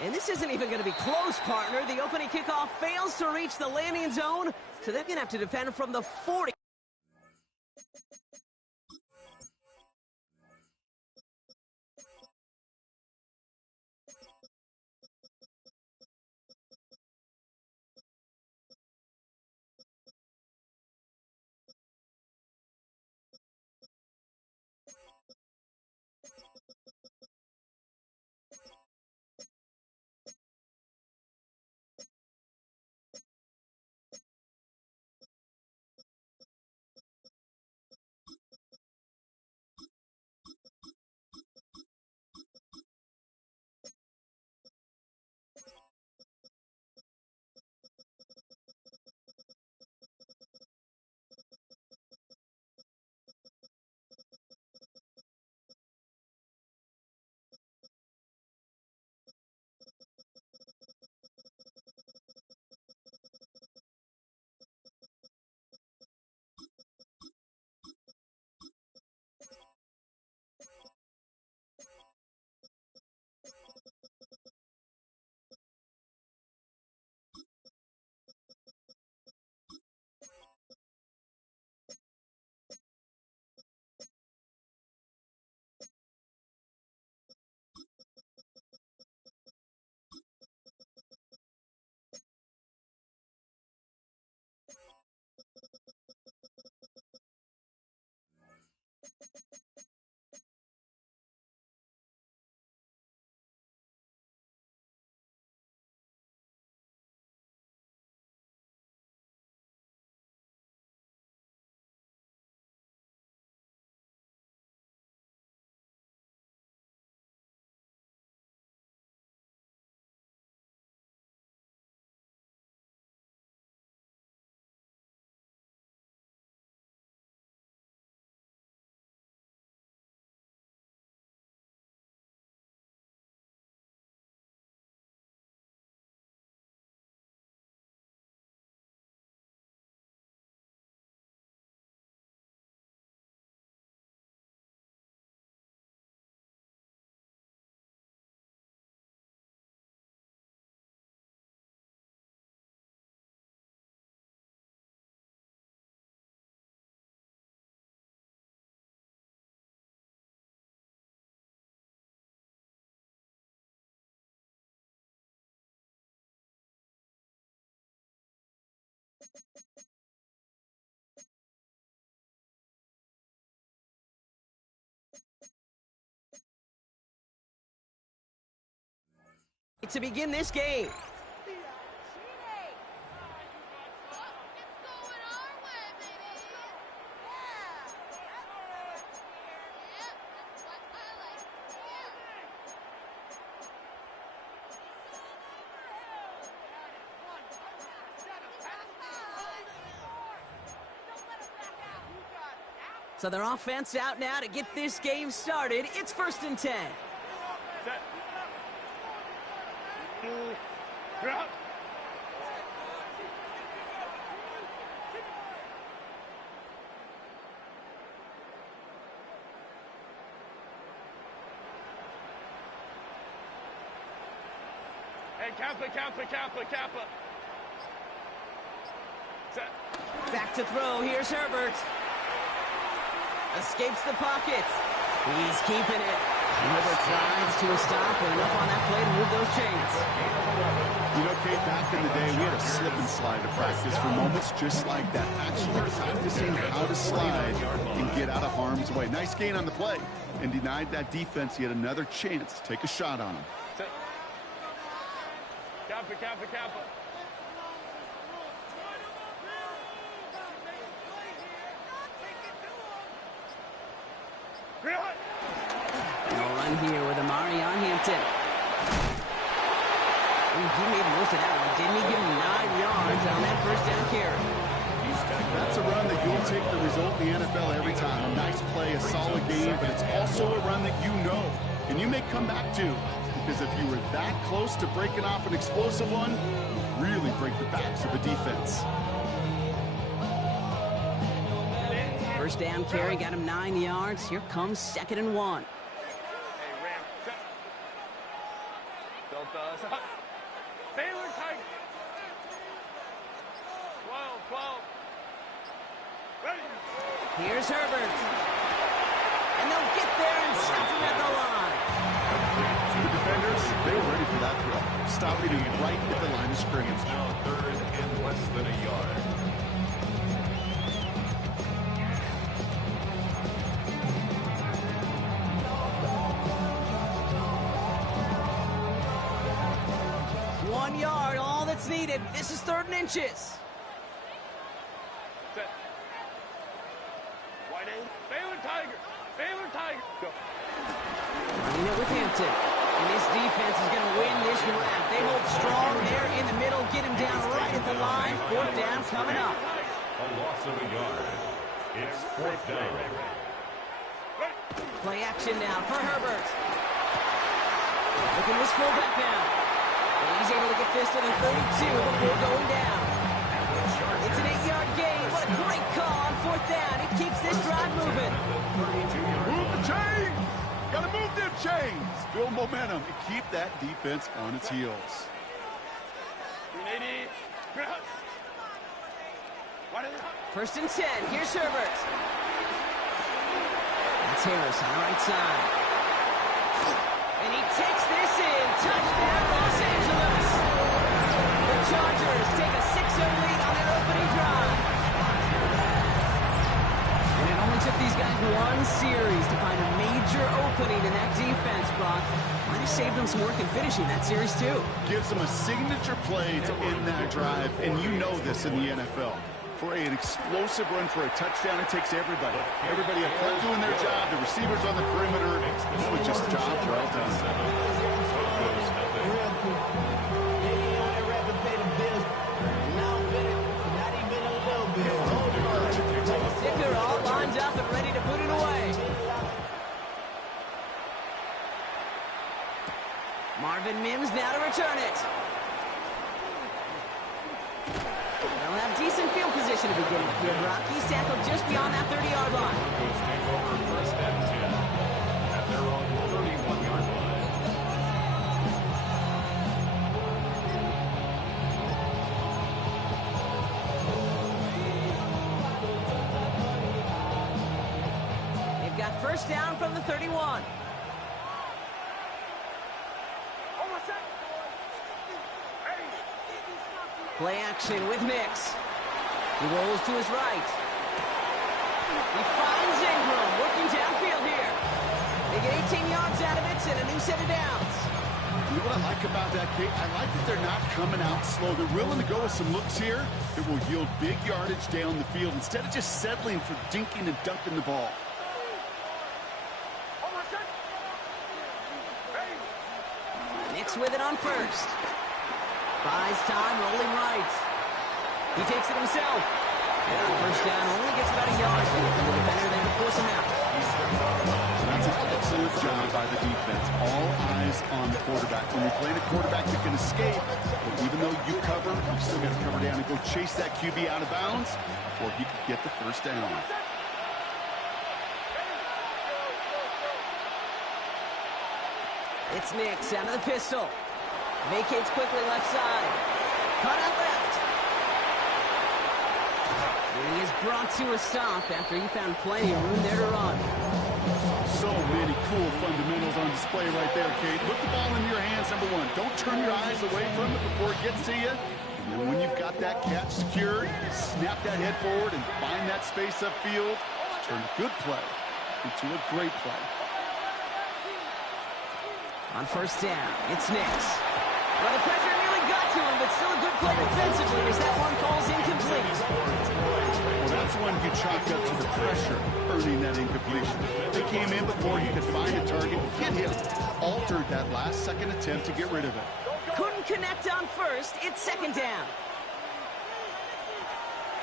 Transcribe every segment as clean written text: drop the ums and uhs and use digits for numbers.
And this isn't even going to be close, partner. The opening kickoff fails to reach the landing zone, so they're going to have to defend from the 40. To begin this game. So their offense out now to get this game started. It's 1st and 10. Set. Drop. Hey, Kappa. Set. Back to throw. Here's Herbert. Escapes the pocket. He's keeping it. Herbert slides to a stop, and enough on that play to move those chains. You know, Kate, back in the day, we had a slip and slide to practice for moments just like that. Actually practicing how to slide and get out of harm's way. Nice gain on the play, and denied that defense yet another chance to take a shot on him. Kappa. No run here with Amari on Hampton. He made most of that one, didn't he? Give him 9 yards on that 1st down carry. That's a run that you'll take the result in the NFL every time. A nice play, a solid game, but it's also a run that you know, and you may come back to, because if you were that close to breaking off an explosive one, really break the backs of a defense. 1st down carry got him 9 yards. Here comes 2nd and 1. Delta. Baylor Tiger. 12. Ready. Here's Herbert. And they'll get there and stop him at the line. The defenders, they were ready for that throw. Stopping him right at the line of scrimmage. Now third and less than a yard. All that's needed. This is 3rd and inches. Set. Wide end. Baylor Tiger. Go. Running it with Hampton. And this defense is going to win this round. They hold strong there in the middle. Get him down right at the line. 4th down coming up. A loss of a yard. It's 4th down. Play action now for Herbert. Look at his fullback now. And he's able to get this to the 32 before going down. It's an 8-yard gain. What a great call on 4th down. It keeps this drive moving. Move the chains! Gotta move them chains! Build momentum and keep that defense on its heels. 380. Wide end. 1st and 10. Here's Herbert. That's Harris on the right side. And he takes this in. Touchdown, Los Angeles. The Chargers take a 6-0 lead on their opening drive. And it only took these guys one series to find a major opening in that defense, Brock. Might have saved them some work in finishing that series, too. Gives them a signature play to end that drive, and you know this in the NFL. For an explosive run for a touchdown, it takes everybody. Everybody up front doing their job, the receivers on the perimeter. That was just a job well done. They're all lined up and ready to put it away. Marvin Mims now to return it. They'll have decent field position to begin with here, Brock. He's tackled just beyond that 30-yard line. Broncos take over 1st and 10 at their own 31-yard line. They've got 1st down from the 31. Play action with Nix. He rolls to his right. He finds Ingram working downfield here. They get 18 yards out of it and a new set of downs. You know what I like about that, Kate? I like that they're not coming out slow. They're willing to go with some looks here that will yield big yardage down the field instead of just settling for dinking and dunking the ball. Nix with it on 1st. Buys time, rolling right. He takes it himself. And on 1st down, only gets about a yard from the defender there to force him out. That's an excellent job by the defense. All eyes on the quarterback. When you're playing a quarterback that can escape, but even though you cover, you still got to cover down and go chase that QB out of bounds before he can get the 1st down. It's Nix out of the pistol. Vacates quickly left side. Cut out left. And he is brought to a stop after he found plenty of room there to run. So many cool fundamentals on display right there, Kate. Put the ball in your hands, number one. Don't turn your eyes away from it before it gets to you. And then when you've got that catch secured, snap that head forward and find that space upfield. Turn a good play into a great play. On 1st down, it's Nix. Well, the pressure nearly got to him, but still a good play defensively as that one falls incomplete. Well, that's one you chalked up to the pressure, earning that incompletion. They came in before he could find a target, hit him, altered that last-second attempt to get rid of it. Couldn't connect on 1st. It's 2nd down.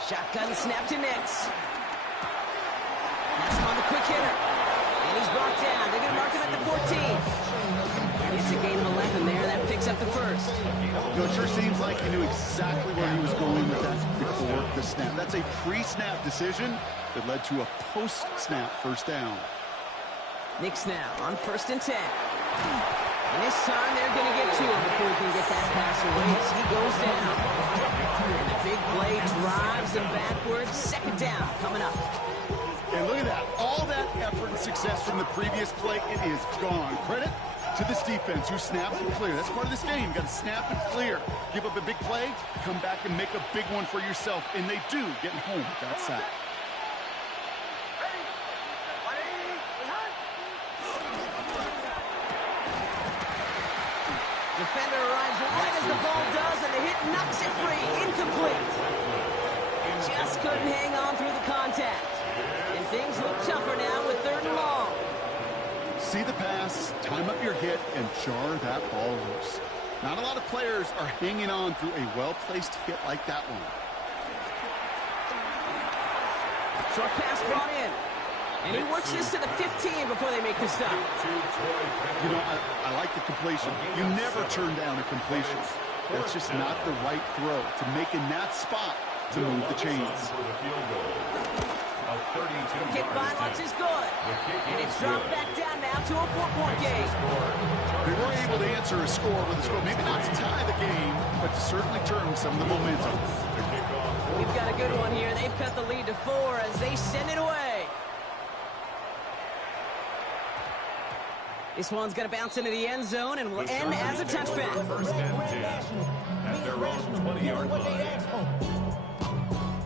Shotgun snap to Nix. That's him on the quick hitter. And he's brought down. They're going to mark him at the 14. It's a gain of 11 there. That picks up the 1st. You know, it sure seems like he knew exactly where he was going with that before the snap. That's a pre-snap decision that led to a post-snap 1st down. Nix now on 1st and 10. And this time they're going to get to him before he can get that pass away as he goes down. And the big play drives him backwards. Second down coming up. And look at that. All that effort and success from the previous play, it is gone. Credit to this defense who snapped and clear. That's part of this game. You've got to snap and clear. Give up a big play, come back and make a big one for yourself. And they do, getting home with that sack. Defender arrives right as the ball does, and the hit knocks it free. Incomplete. Just couldn't hang on through the contact. And things look tougher now with 3rd and long. See the pass, time up your hit, and jar that ball loose. Not a lot of players are hanging on through a well-placed hit like that one. Short pass brought in. And he works this to the 15 before they make the stop. You know, I like the completion. You never turn down a completion. That's just not the right throw to make in that spot to move the chains. The kick by Lutz is good. And it's dropped back down now to a 4-point game. They were able to answer a score with a score. Maybe not to tie the game, but to certainly turn some of the momentum. We've got a good one here. They've cut the lead to 4 as they send it away. This one's going to bounce into the end zone and will end as a touchback. First and 10 at their own 20-yard line.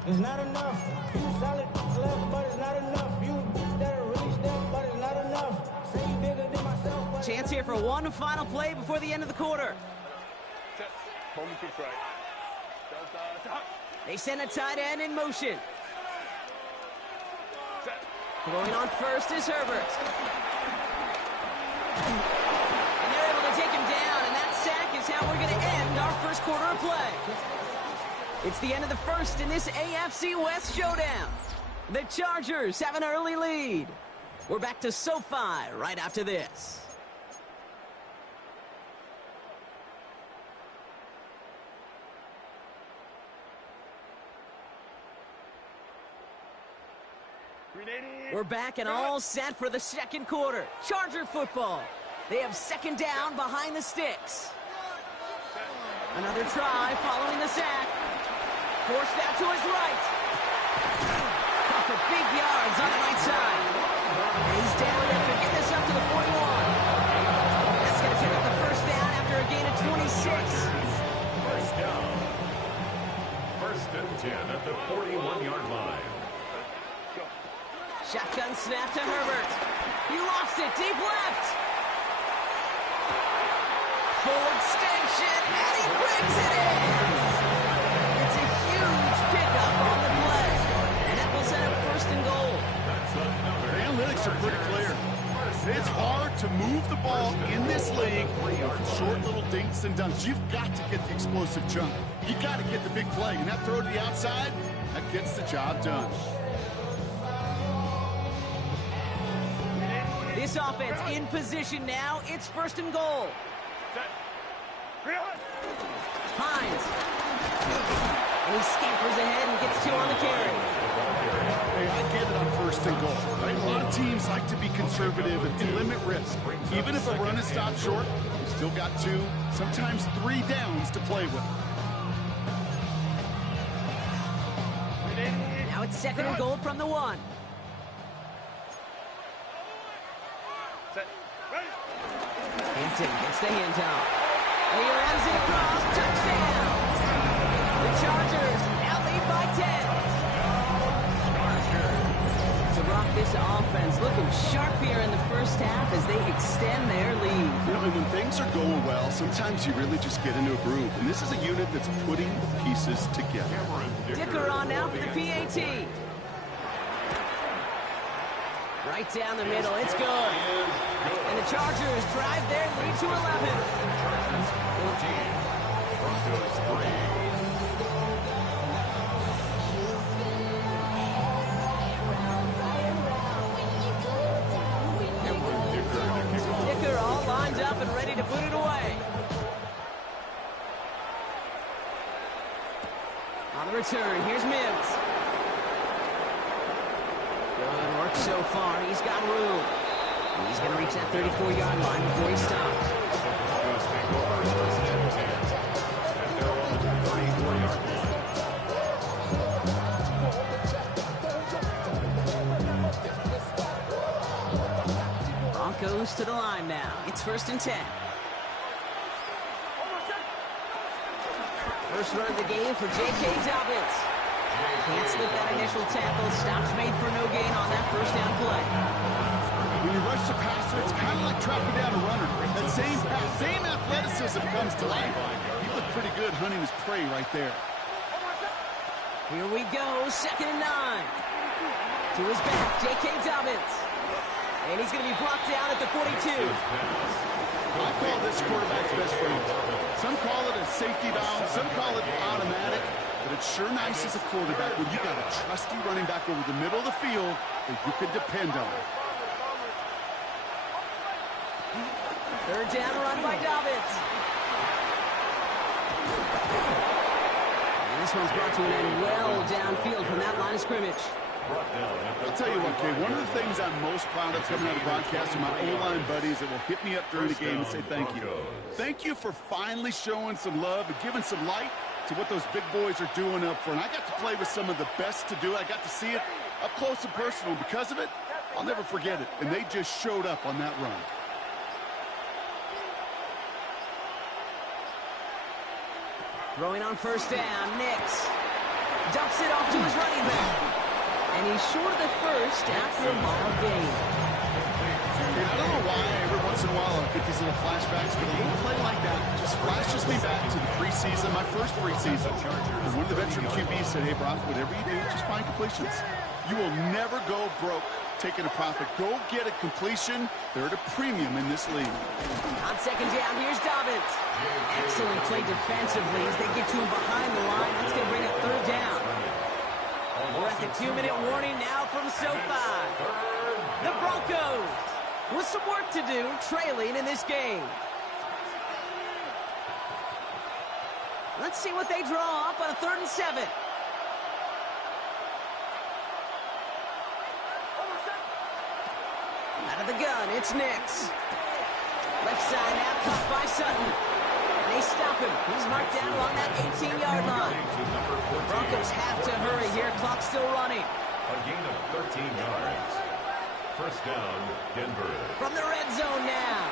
It's not enough. You solid left, but it's not enough. You that really step, but it's not enough. Say you bigger than myself. But Chance here for one final play before the end of the quarter. Set. Home kick right. They send a tight end in motion. Set. Throwing on first is Herbert. And they're able to take him down, and that sack is how we're going to end our first quarter of play. It's the end of the first in this AFC West showdown. The Chargers have an early lead. We're back to SoFi right after this. We're back and all set for the second quarter. Charger football. They have second down behind the sticks. Another try following the sack. Forced out to his right. Caught for big yards on the right side. And he's down after getting this up to the 41. That's going to pick up the first down after a gain of 26. First down. First and 10 at the 41-yard line. Shotgun snap to Herbert. He lost it deep left. Full extension, and he brings it in. It's a huge pickup on the play. And that will set up first and goal. The analytics are pretty clear. It's hard to move the ball in this league with short little dinks and dunks. You've got to get the explosive jump. You've got to get the big play. And that throw to the outside, that gets the job done. This offense in position now. It's first and goal. Hines. And he scampers ahead and gets 2 on the carry. Hey, I get it on first and goal. Right? A lot of teams like to be conservative and limit risk. Even if a run is stopped short, you've still got 2, sometimes 3 downs to play with. Now it's second and goal from the 1. Hampton gets the handoff. And he runs it across. Touchdown! The Chargers now lead by 10. To rock this offense, looking sharp here in the first half as they extend their lead. You know, and when things are going well, sometimes you really just get into a groove. And this is a unit that's putting the pieces together. Dicker on now for the PAT. Right down the middle. It's good. And the Chargers drive their lead to 11. 14. Broncos 3. Dicker all lined up and ready to put it away. On the return, here's Mims. Good work so far. He's got room. He's going to reach that 34-yard line before he stops. to the line now. It's 1st and 10. First run of the game for J.K. Dobbins. Can't slip that initial tackle. Stops made for no gain on that first down play. When you rush the passer, it's kind of like tracking down a runner. That same pass, same athleticism comes to life. He looked pretty good hunting his prey right there. Here we go, 2nd and 9. To his back, J.K. Dobbins. And he's going to be blocked down at the 42. I call this quarterback's best friend. Some call it a safety valve, some call it automatic, but it's sure nice as a quarterback when you got a trusty running back over the middle of the field that you can depend on. 3rd down run by Dobbins. And this one's brought to an end well downfield from that line of scrimmage. I'll tell you what, Kay, one of the things I'm most proud of coming out of the broadcast are my O-line buddies that will hit me up during the game and say thank you. Thank you for finally showing some love and giving some light to what those big boys are doing up front. I got to play with some of the best to do it. I got to see it up close and personal. Because of it, I'll never forget it. And they just showed up on that run. Throwing on 1st down, Nix dumps it off to his running back. And he's short of the first after a mile gain. I don't know why every once in a while I'll get these little flashbacks, but a little play like that just flashes me back to the preseason, my first preseason. And one of the veteran QBs said, hey, Brock, whatever you do, just find completions. You will never go broke taking a profit. Go get a completion. They're at a premium in this league. On 2nd down, here's Dobbins. Excellent play defensively as they get to him behind the line. That's going to bring up 3rd down. We're at the 2-minute warning now from SoFi. The Broncos with some work to do, trailing in this game. Let's see what they draw up on a 3rd and 7. Out of the gun, it's Nix. Left side now, caught by Sutton. And they stop him. He's marked down along that 18-yard line. Broncos have to hurry here. Clock still running. A gain of 13 yards. 1st down, Denver. From the red zone now.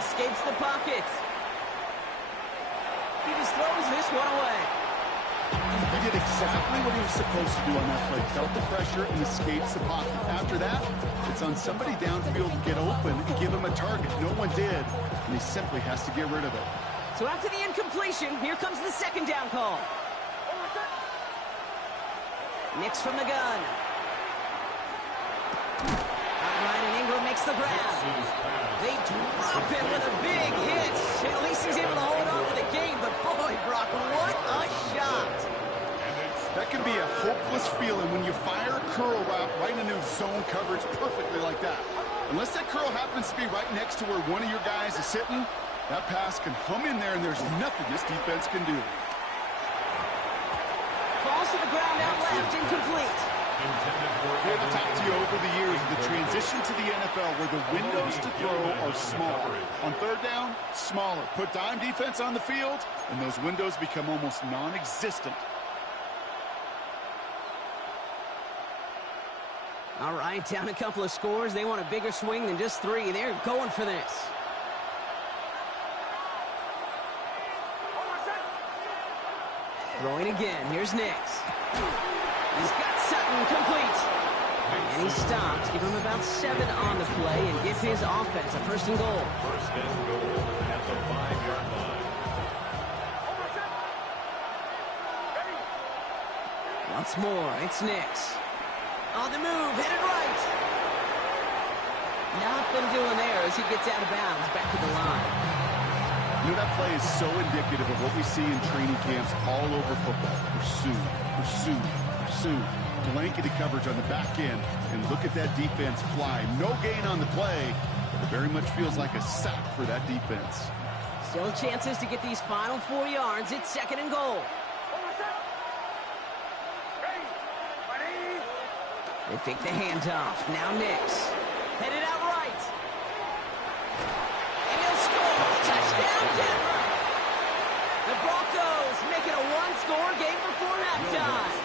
Escapes the pocket. He just throws this one away. He did exactly what he was supposed to do on that play. Felt the pressure and escapes the pocket. After that, it's on somebody downfield to get open and give him a target. No one did, and he simply has to get rid of it. So after the incompletion, here comes the 2nd down call. Nix from the gun. Outright, and Ingram makes the grab. They drop him with a big hit. At least he's able to hold on to the game, but boy, Brock, what a shot. That can be a hopeless feeling when you fire a curl route right into zone coverage perfectly like that. Unless that curl happens to be right next to where one of your guys is sitting, that pass can hum in there, and there's nothing this defense can do. Falls to the ground out left, incomplete. I've talked to you over the years of the transition to the NFL where the windows to throw are smaller. On 3rd down, smaller. Put dime defense on the field, and those windows become almost non-existent. All right, down a couple of scores. They want a bigger swing than just 3. They're going for this. Throwing again. Here's Nix. He's got Sutton complete. And he stopped. Give him about 7 on the play and give his offense a 1st and goal. 1st and goal at the 5-yard line. Once more, it's Nix. On the move, hit it right. Nothing doing there as he gets out of bounds back to the line. You know, that play is so indicative of what we see in training camps all over football. Pursue, pursue, pursue. Blanketed coverage on the back end, and look at that defense fly. No gain on the play, but it very much feels like a sack for that defense. Still chances to get these final 4 yards. It's 2nd and goal. They fake the handoff. Now Nix. Headed out right. And he'll score. Touchdown, Denver. The Broncos make it a 1-score game before halftime.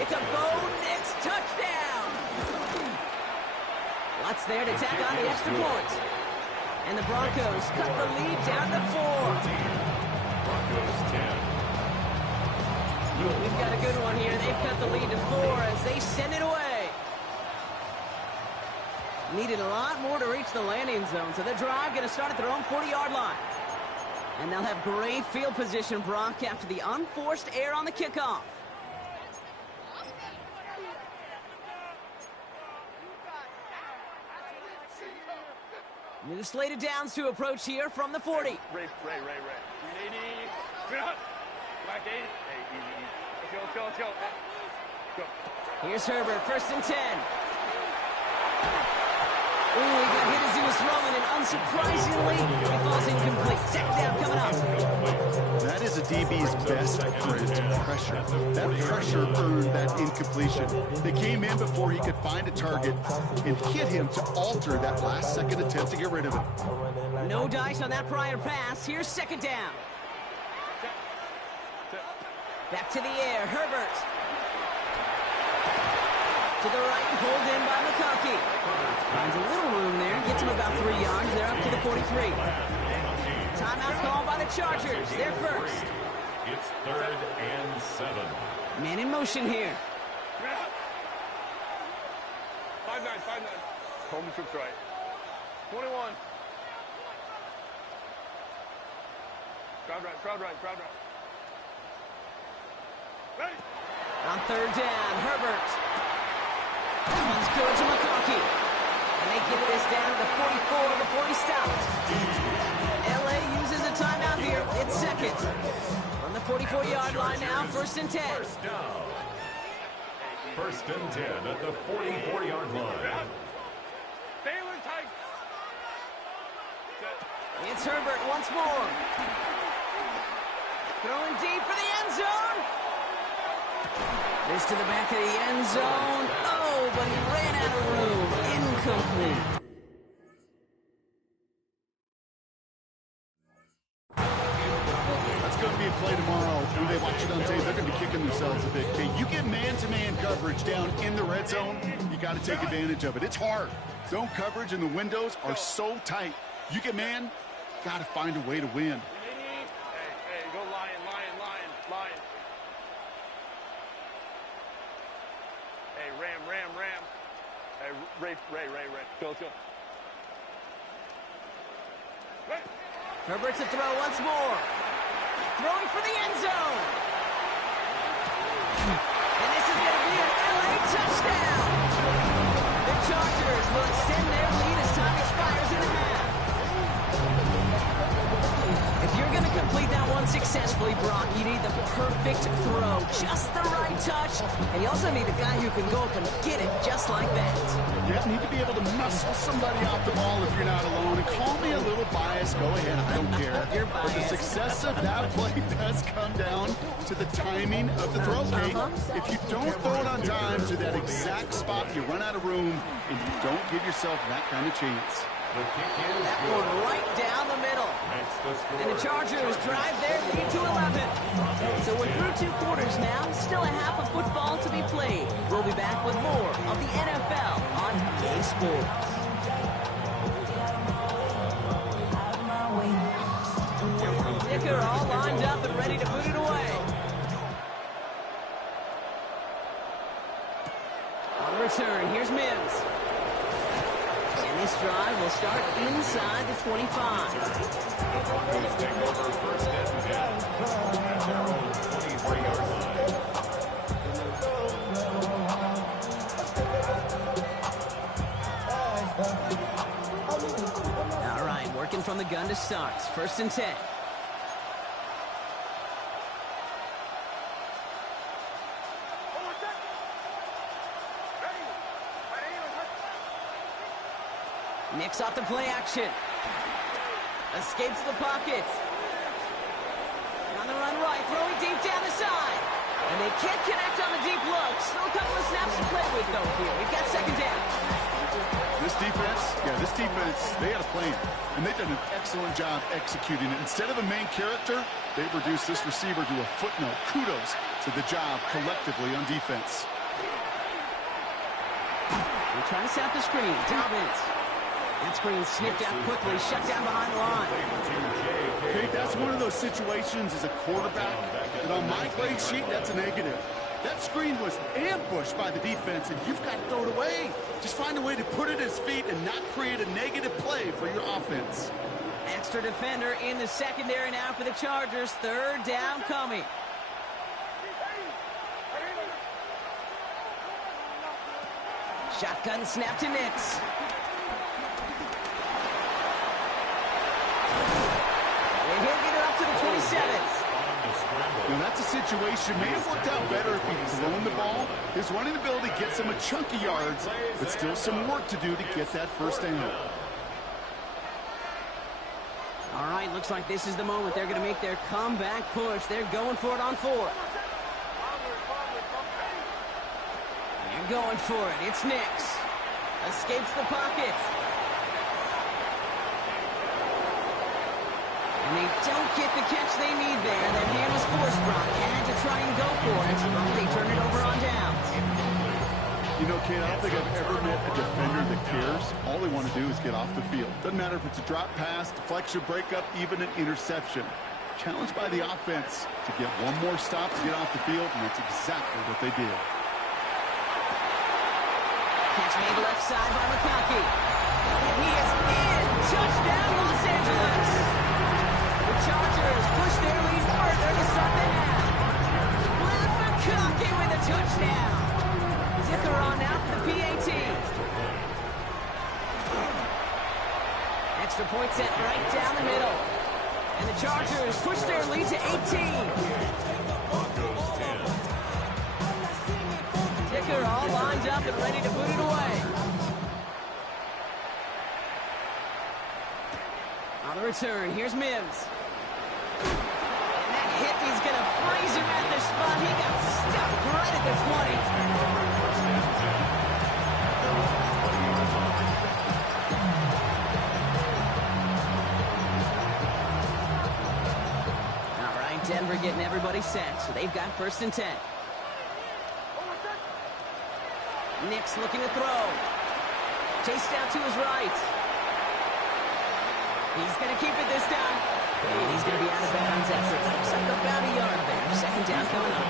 It's a Bo Nix touchdown. Watts there to tack on the extra point. And the Broncos cut the lead down to 4. Broncos 10. We've got a good one here. They've cut the lead to 4 as they send it away. Needed a lot more to reach the landing zone, so the drive going to start at their own 40-yard line. And they'll have great field position, Brock, after the unforced error on the kickoff. New slate of downs to approach here from the 40. Ray. 380. Back 8. Hey, easy. Let's go. Here's Herbert, 1st and 10. Ooh, he got hit as he was throwing, and unsurprisingly, he falls incomplete. 2nd down coming up. That is a DB's best friend, pressure. That pressure earned that incompletion. They came in before he could find a target and hit him to alter that last-second attempt to get rid of it. No dice on that prior pass. Here's 2nd down. Back to the air, Herbert. To the right, pulled in by McConkey. Finds a little room there, gets him about 3 yards. They're up to the 43. Timeout called by the Chargers. They're first. It's 3rd and 7. Man in motion here. 5-9. Coleman trips right. 21. Crowd right. Ready. On 3rd down, Herbert. One's good to McConkey. And they get this down to the 44 before he stops. LA uses a timeout here. It's 2nd. On the 44-yard line now, 1st and 10. First down. 1st and 10 at the 44-yard line. Baylor tight. It's Herbert once more. Throwing deep for the end zone. This to the back of the end zone. Oh, but he ran out of room. Incomplete. That's going to be a play tomorrow. When they watch it on tape, they're going to be kicking themselves a bit. Okay, you get man-to-man coverage down in the red zone, you got to take advantage of it. It's hard. Zone coverage and the windows are so tight. You get man, got to find a way to win. Hey, go lion. Hey, ram. Hey, Ray. Go. Right. Herbert to throw once more. Throwing for the end zone. And this is going to be an LA touchdown. The Chargers will extend their lead as time expires in half. If you're going to complete that one successfully, Brock, you need the perfect throw. Just the right touch. And you also need the guy who can go up and get it just like that. Yeah, need to be able to muscle somebody off the ball if you're not alone. And call me a little biased. Go ahead. I don't care. You're But the biased. success of that play does come down to the timing of the throw, Kate. If you don't throw it on time to that exact spot, you run out of room, and you don't give yourself that kind of chance. The kick is That good. one right down the middle. That's the score. And the Chargers drive their lead to 11. So we're through 2 quarters now. Still a half of football to be played. We'll be back with more of the NFL on EA Sports. Dicker all lined up and ready to boot it away. On the return, here's Mims. And this drive will start inside the 25. Broncos take over 1st and 10 at their own 23-yard line. All right, working from the gun to start. 1st and 10. Nicks off the play action. Escapes the pocket. On the run right, throwing deep down the side. And they can't connect on the deep look. Still a couple of snaps to play with, though, here. We've got 2nd down. This defense, they had a plan. And they've done an excellent job executing it. Instead of a main character, they've reduced this receiver to a footnote. Kudos to the job collectively on defense. They're trying to set up the screen. Dobbins. That screen sniffed out quickly, shut down behind the line. Okay, that's one of those situations as a quarterback that on my grade sheet, that's a negative. That screen was ambushed by the defense, and you've got to throw it away. Just find a way to put it at his feet and not create a negative play for your offense. Extra defender in the secondary now for the Chargers. Third down coming. Shotgun snap to Nix. And he'll get it up to the 27. Now that's a situation may have worked out better if he'd thrown the ball. His running ability gets him a chunk of yards, but still some work to do to get that first down. All right, looks like this is the moment they're going to make their comeback push. They're going for it on fourth. They're going for it. It's Nix. Escapes the pocket. And they don't get the catch they need there. Their hand was forced, Brock. Had to try and go for it, but they turn it over on downs. You know, Kate, I don't think I've ever met a defender that cares. All they want to do is get off the field. Doesn't matter if it's a drop pass, deflection, breakup, even an interception. Challenged by the offense to get one more stop to get off the field, and that's exactly what they did. Catch made left side by McConkey. And he is in. Touchdown, Los Angeles. The Chargers push their lead further to start the half. Matt McConkey with a touchdown. Ticker on now for the PAT. Extra point set right down the middle. And the Chargers push their lead to 18. Ticker all lined up and ready to put it away. On the return, here's Mims. And that hit, he's going to freeze him at the spot. He got stuck right at the 20. All right, Denver getting everybody set, so they've got 1st and 10. Nix looking to throw. Chased out to his right. He's going to keep it this time. And he's going to be out of bounds after it. Looks like about a yard there. 2nd down coming up.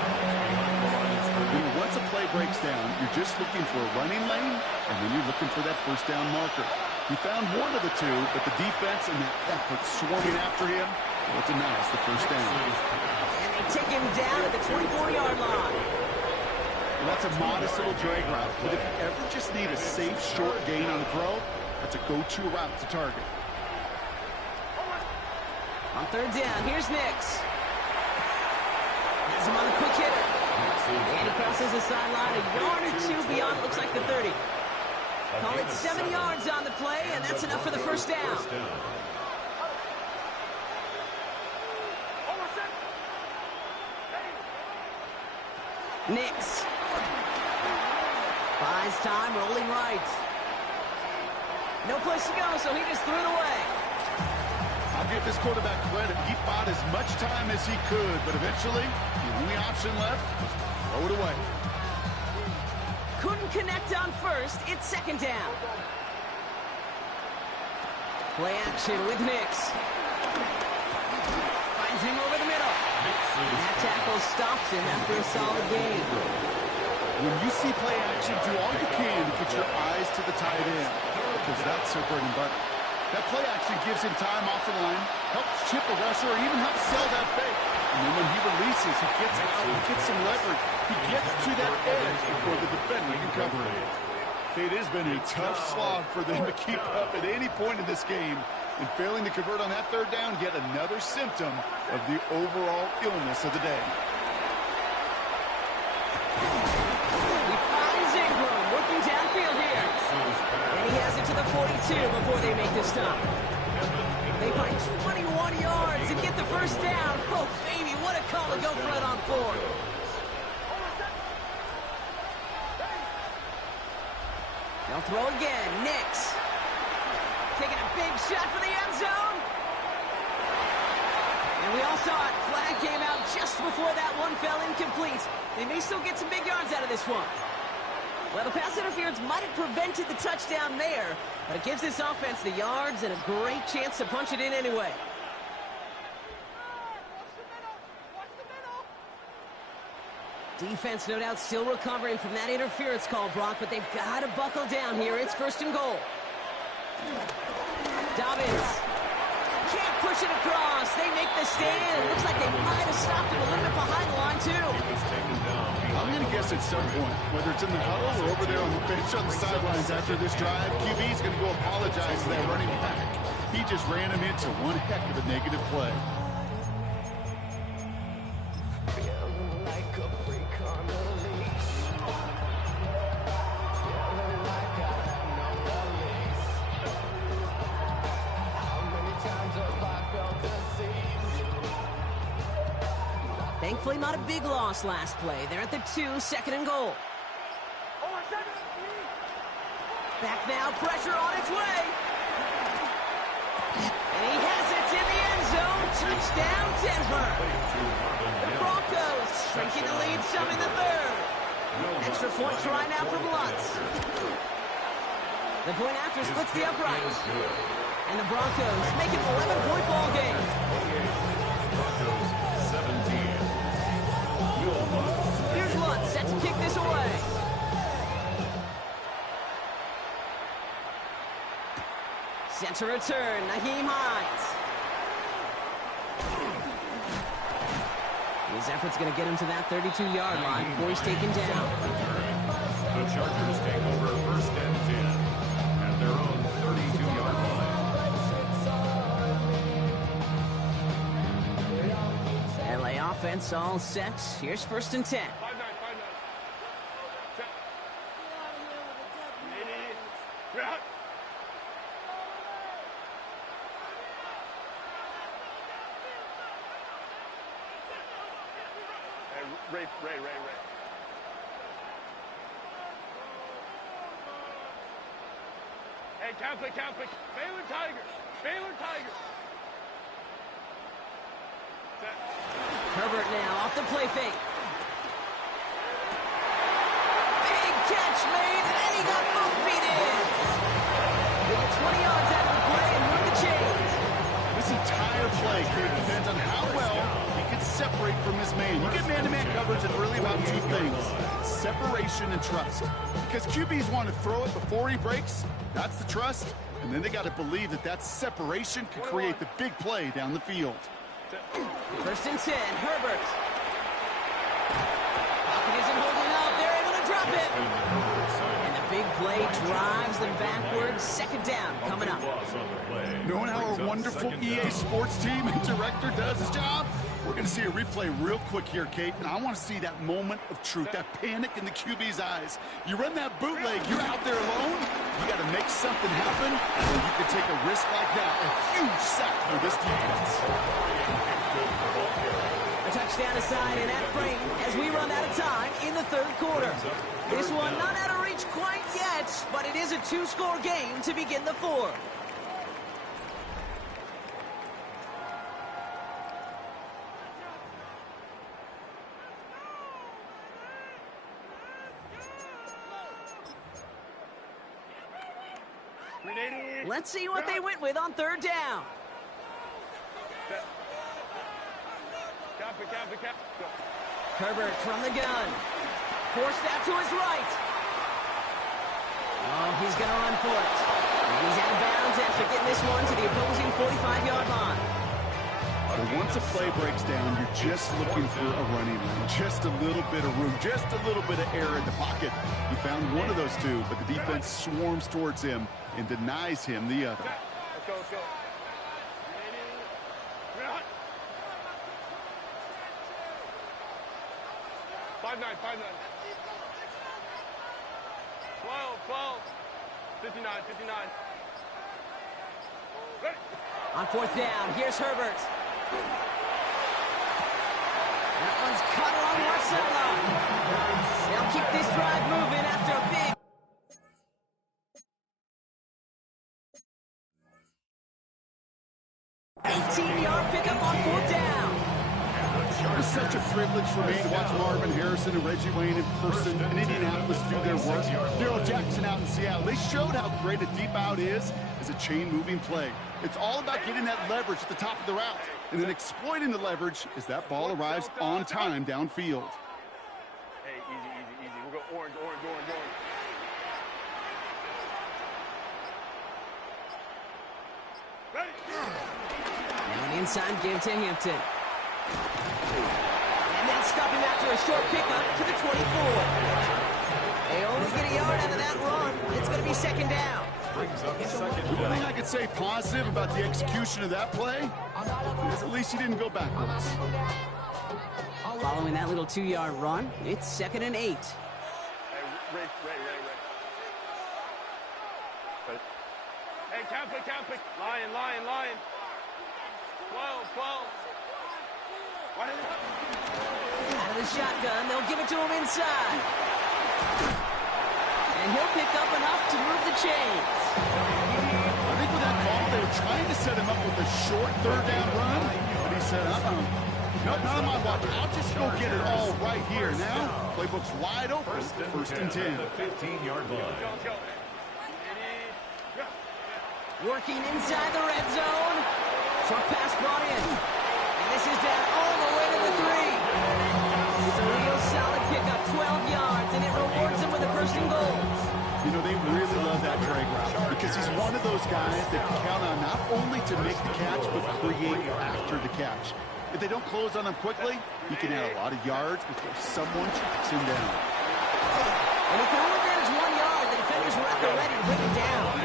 Once a play breaks down, you're just looking for a running lane, and then you're looking for that 1st down marker. He found one of the two, but the defense and that effort swarming after him, well, it's a nice, the 1st down. And they take him down at the 24-yard line. Well, that's a modest little drag route, but if you ever just need a safe, short gain on a throw, that's a go-to route to target. On 3rd down, here's Nix. Has him on a quick hitter. And he crosses the sideline a yard or two beyond, looks like the 30. Call it 7 yards on the play, and that's enough for the 1st down. Nix. Buys time, rolling right. No place to go, so he just threw it away. I'll give this quarterback credit. He bought as much time as he could, but eventually, the only option left was to throw it away. Couldn't connect on 1st. It's 2nd down. Play action with Nix. Finds him over the middle. And that tackle stops him after a solid gain. When you see play action, do all you can to get your eyes to the tight end, because that's their bread and butter. That play action gives him time off the line, helps chip a rusher, or even helps sell that fake. And then when he releases, he gets out, he gets some leverage. He gets to that edge before the defender can cover it. It has been a tough slog for them to keep up at any point in this game. And failing to convert on that 3rd down, yet another symptom of the overall illness of the day. He finds Ingram working downfield here. And he has it to the 42 before they make the stop. They find 21 yards and get the 1st down. Oh, baby, what a call to go for it on 4th. They'll throw again. Nix. Taking a big shot for the end zone. And we all saw it. Flag came out just before that one fell incomplete. They may still get some big yards out of this one. Well, the pass interference might have prevented the touchdown there, but it gives this offense the yards and a great chance to punch it in anyway. Defense, no doubt, still recovering from that interference call, Brock, but they've got to buckle down here. It's 1st and goal. Dobbins can't push it across. They make the stand. It looks like they might have stopped him a little bit behind the line, too. I'm going to guess at some point, whether it's in the huddle or over there on the bench on the sidelines after this drive, QB's going to go apologize to that running back. He just ran him into one heck of a negative play. Thankfully, not a big loss last play. They're at the 2, 2nd and goal. Back now, pressure on its way. And he has it in the end zone. Touchdown, Denver. The Broncos shrinking the lead some in the 3rd. Extra point try now from Lutz. The point after splits the uprights. And the Broncos make it an 11-point ball game. Broncos 17. Here's Lutz set to kick this away. Center return, Naheem Hines. His effort's going to get him to that 32-yard line before he's taken down. The Chargers take over 1st and 10 at their own 32-yard line. LA offense all set. Here's 1st and 10. 5-9, 5-9. Set. We're out. Hey, Ray. Hey, Catholic. Baylor Tigers. Set. Herbert now off the play fake. Big catch made, and he got both feet in. They get 20 yards out of the play and move the chains. This entire play, Kate, depends on how well he can separate from his man. You get man-to-man coverage, it's really about 2 things: separation and trust. Because QBs want to throw it before he breaks. That's the trust. And then they got to believe that separation can create the big play down the field. 1st and 10, Herbert. Pocket isn't holding up. They're able to drop it. And the big play drives them backwards. 2nd down coming up. Knowing how our wonderful EA Sports team and director does his job, we're going to see a replay real quick here, Kate, and I want to see that moment of truth, that panic in the QB's eyes. You run that bootleg, you're out there alone, you got to make something happen, and you can take a risk like that, a huge sack for this defense. A touchdown aside in that frame as we run out of time in the 3rd quarter. This one not out of reach quite yet, but it is a 2-score game to begin the 4th. Let's see what they went with on 3rd down. Cap. Herbert from the gun. Forced out to his right. Oh, he's going to run for it. And he's out of bounds after getting this one to the opposing 45-yard line. But once a play breaks down, you're just looking for a running lane. Just a little bit of room, just a little bit of air in the pocket. He found one of those 2, but the defense swarms towards him and denies him the other. Let's go. 5-9. 12. 59. Ready. On 4th down, here's Herbert. That one's cut along the left sideline. They'll keep this drive moving after a big 18-yard pickup on 4th down. It was such a privilege for me to watch Marvin Harrison and Reggie Wayne in person in Indianapolis do their work. Daryl Jackson out in Seattle. They showed how great a deep out is as a chain-moving play. It's all about getting that leverage at the top of the route and then exploiting the leverage as that ball arrives on time downfield. Hey, easy. We'll go orange. Ready? Now an inside give to Hampton. And they'll stop him after a short pickup to the 24. They only get a yard out of that run. It's going to be second down. Brings up second The one down. thing I could say positive about the execution of that play is at least he didn't go backwards. Following that little 2-yard run, it's 2nd and 8. Hey, Ray. Hey, count pick. Lion. 12. What is it? Out of the shotgun, they'll give it to him inside. And he'll pick up enough to move the chains. I think with that call, they were trying to set him up with a short 3rd down run, but he said, nope, not on my watch. I'll just go get it all right here. Now, playbook's wide open. First and 10. The 15-yard line. Go. Working inside the red zone. Short pass brought in. And this is down all the way to the 3. It's a real solid pickup, 12 yards, and it rewards him with a 1st and goal. You know, they really love that drag route because he's one of those guys that can count on not only to make the catch, but create after the catch. If they don't close on him quickly, he can add a lot of yards before someone tracks him down. And he can only manage 1 yard. The defenders were at the ready to bring him down.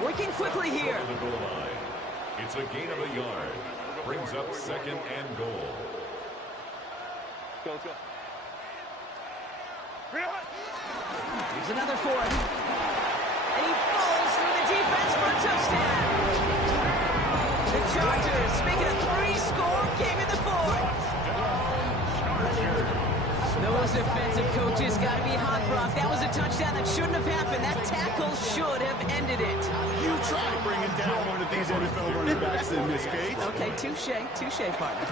Working quickly here. To the goal line. It's a gain of a yard. Brings up 2nd and goal. Let's go. Here's another for him. And he falls through the defense for a touchdown. The Chargers make it a 3-score game in the 4th. Those defensive coaches got to be hot, Brock. That was a touchdown that shouldn't have happened. That tackle should have ended it. You try bringing down one of these NFL running backs in this case. Okay, touche, partner.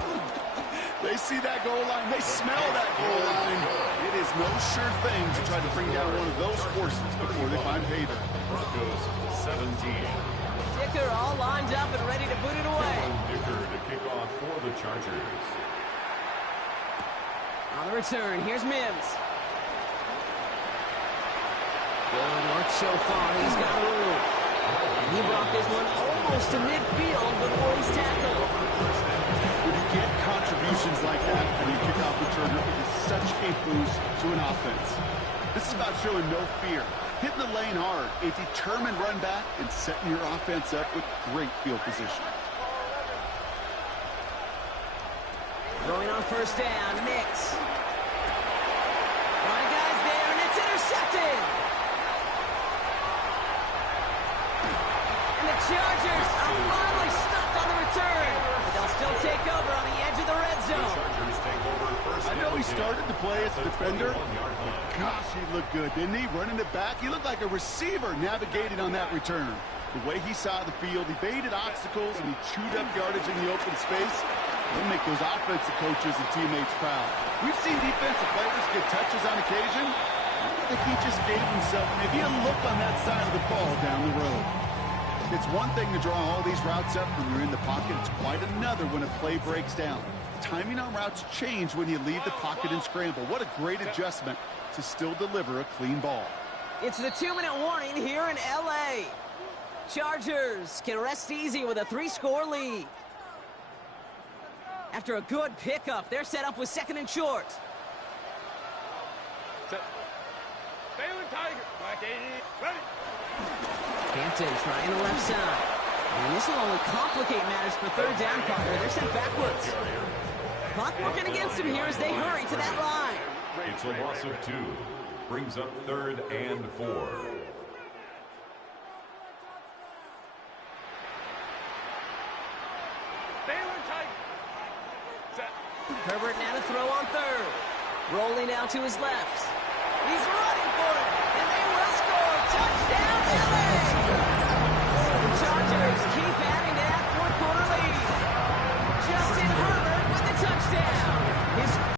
They see that goal line. They smell that goal line. It is no sure thing to try to bring down one of those horses before they find pay dirt. Broncos 17. Dicker all lined up and ready to boot it away. Dicker to kick off for the Chargers. On the return, here's Mims. Good work so far. He's got room. And he brought this one almost to midfield before he's tackled. When you get contributions like that when you kick off returner, it is such a boost to an offense. This is about showing no fear, hitting the lane hard, a determined run back, and setting your offense up with great field position. Throwing on 1st down, Nix. One guy's there, and it's intercepted. And the Chargers are finally stopped on the return. But they'll still take over on the edge of the red zone. Chargers take over first. I know he started to play as a defender. 21-yard line. Gosh, he looked good, didn't he? Running it back. He looked like a receiver navigating on that return. The way he saw the field, he baited obstacles, and he chewed up yardage in the open space. He'll make those offensive coaches and teammates proud. We've seen defensive players get touches on occasion. I think he just gave himself maybe a look on that side of the ball down the road. It's one thing to draw all these routes up when you're in the pocket. It's quite another when a play breaks down. Timing on routes change when you leave the pocket and scramble. What a great adjustment to still deliver a clean ball. It's the 2-minute warning here in L.A. Chargers can rest easy with a 3-score lead. After a good pickup, they're set up with 2nd and short. Baylor Tiger. Back 80. Ready. Hampton trying the left side. And this will only complicate matters for 3rd down, partner. They're sent backwards. Clock working against them here as they hurry to that line. It's a loss of 2. Brings up 3rd and 4. Baylor Tiger. Set. Herbert now to throw on 3rd. Rolling out to his left. He's running for it.